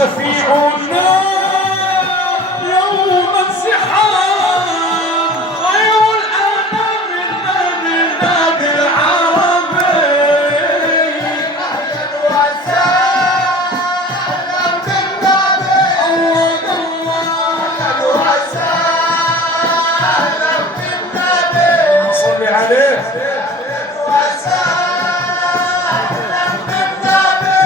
شفيعنا يوم الزحام خير الأنام النبي النبي العربي أهلا وسهلا بالنبي الله الله أهلا وسهلا بالنبي صل عليه وسهلا بالنبي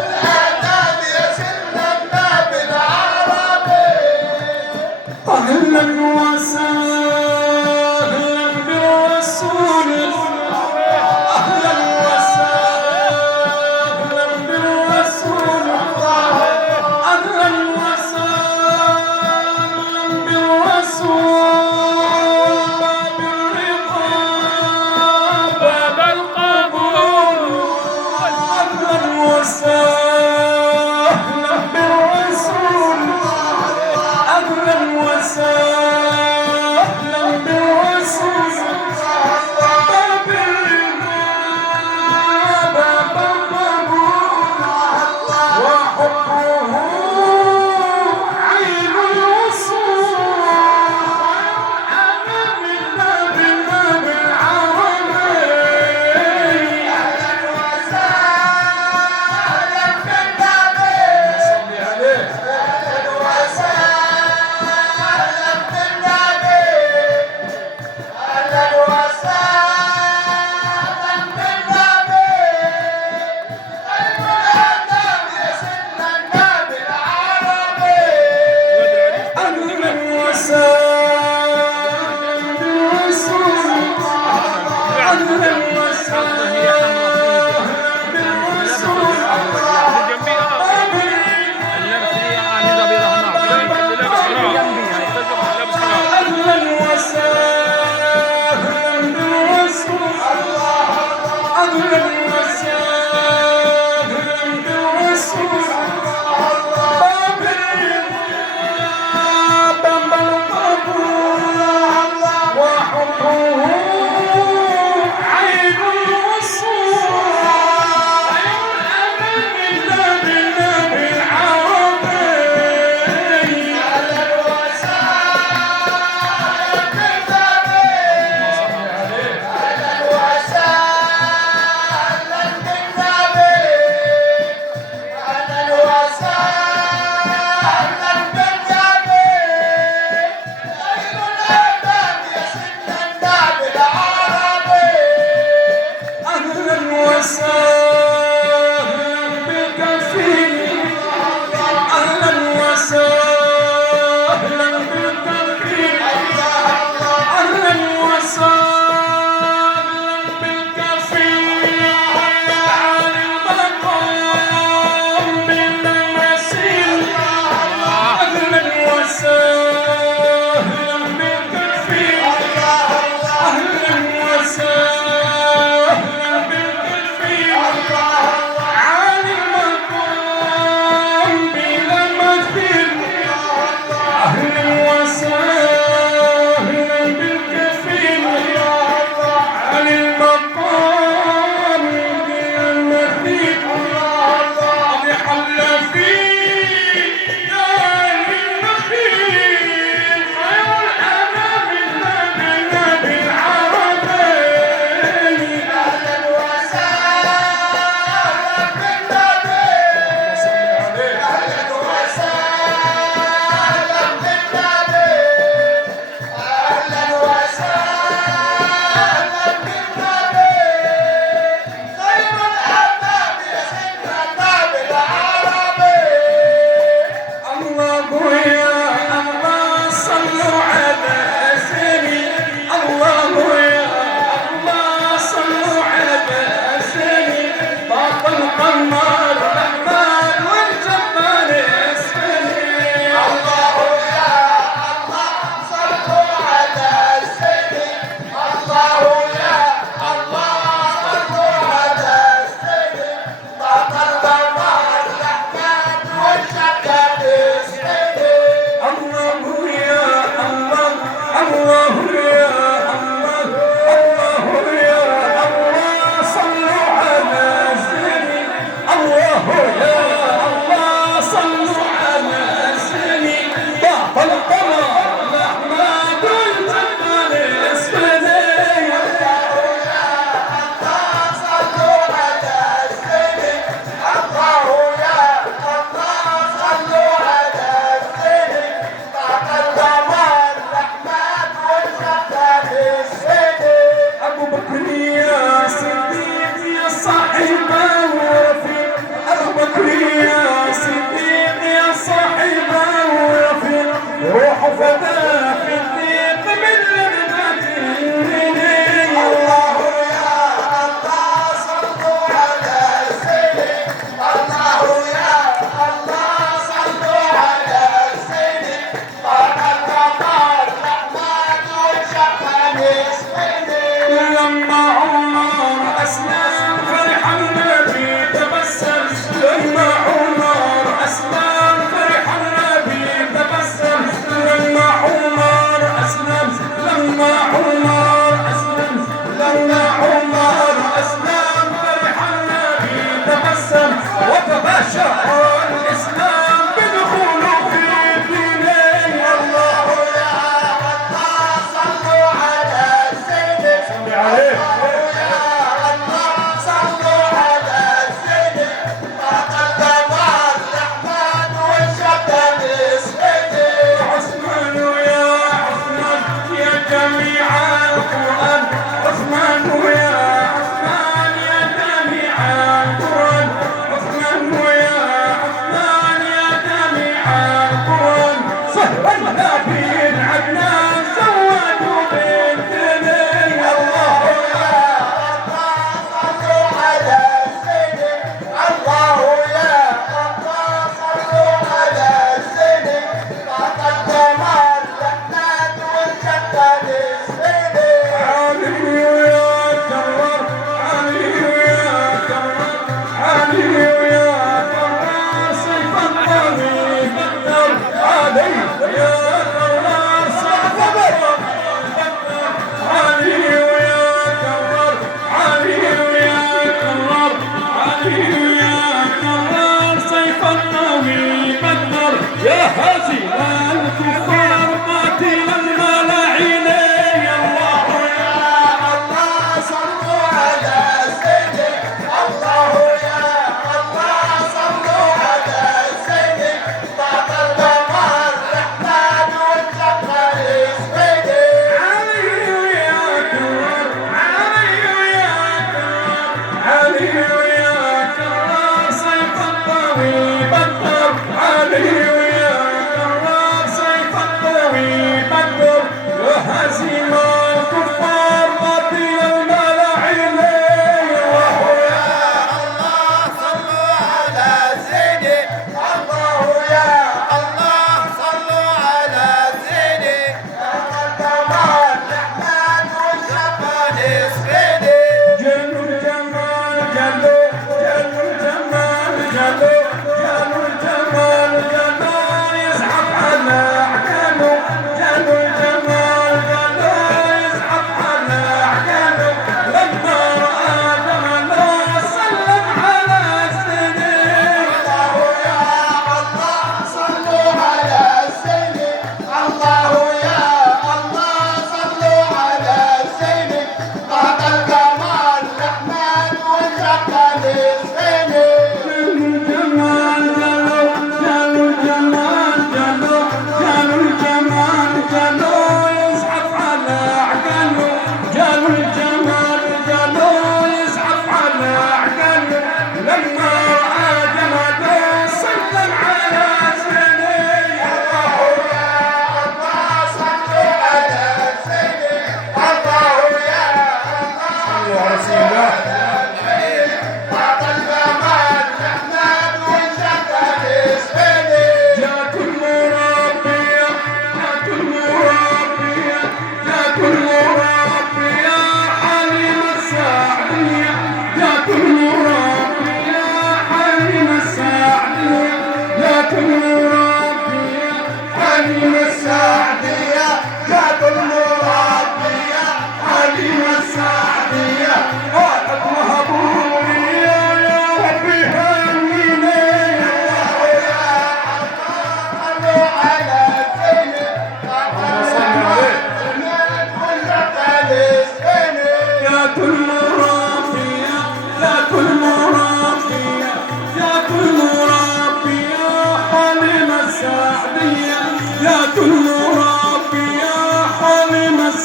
الأدب يا سيدنا النبي العربي أهلا وسهلا بالرسول أهلا وسهلا بالرسول أهلا وسهلا بالرسول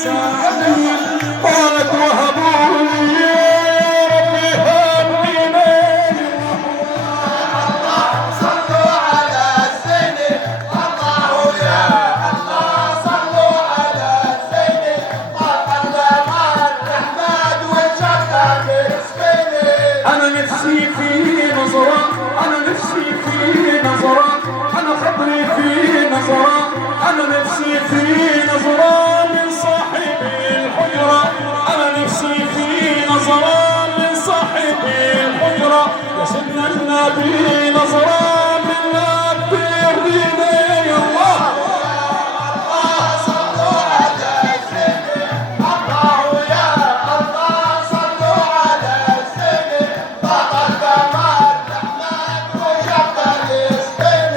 ساعدني قالت وهبوا لي يا ربي هبني صلوا على الزين الله يا الله صلوا على الزين تقدم الرحمن وجدد مسكين أنا نفسي في نظرة أنا نفسي في نظرة أنا خطري في نظرة أنا نفسي في نظرة من صاحب الحجرة أنا نفسي في نظرة من صاحب الحجرة يا سيدنا النبي نظرة من نبي يرضيني الله صلوا على الزين الله يا الله صلوا على الزين تقدم الرحمن وجدد مسكين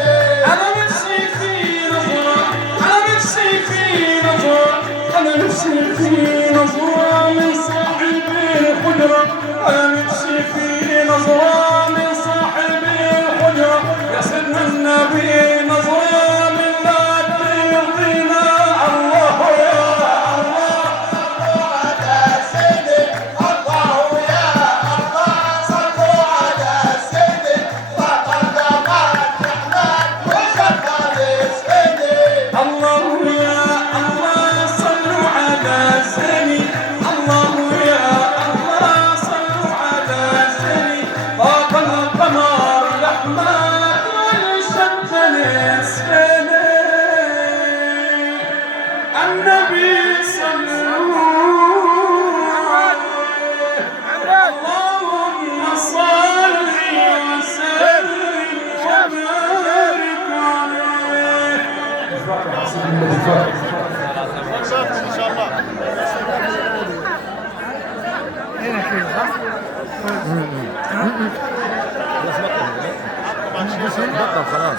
أنا نفسي في نظرة أنا نفسي في نظرة أنا نفسي في نظرة من صاحب الحجرة أنا نفسي في نظرة من صاحب الحجرة يا سيدنا النبي نظرة من لا يرضينا الله يا الله على الزين الله يا الله صلوا على الزين تقدم الرحمن وجدد مسكين الله يا الله صلوا على زيني الله يا الله صلوا على زيني طاق القمر الأحمر وانشق نسفني النبي صلوا عليه اللهم صل وسلم وبارك عليه ان شاء الله. بطل خلاص.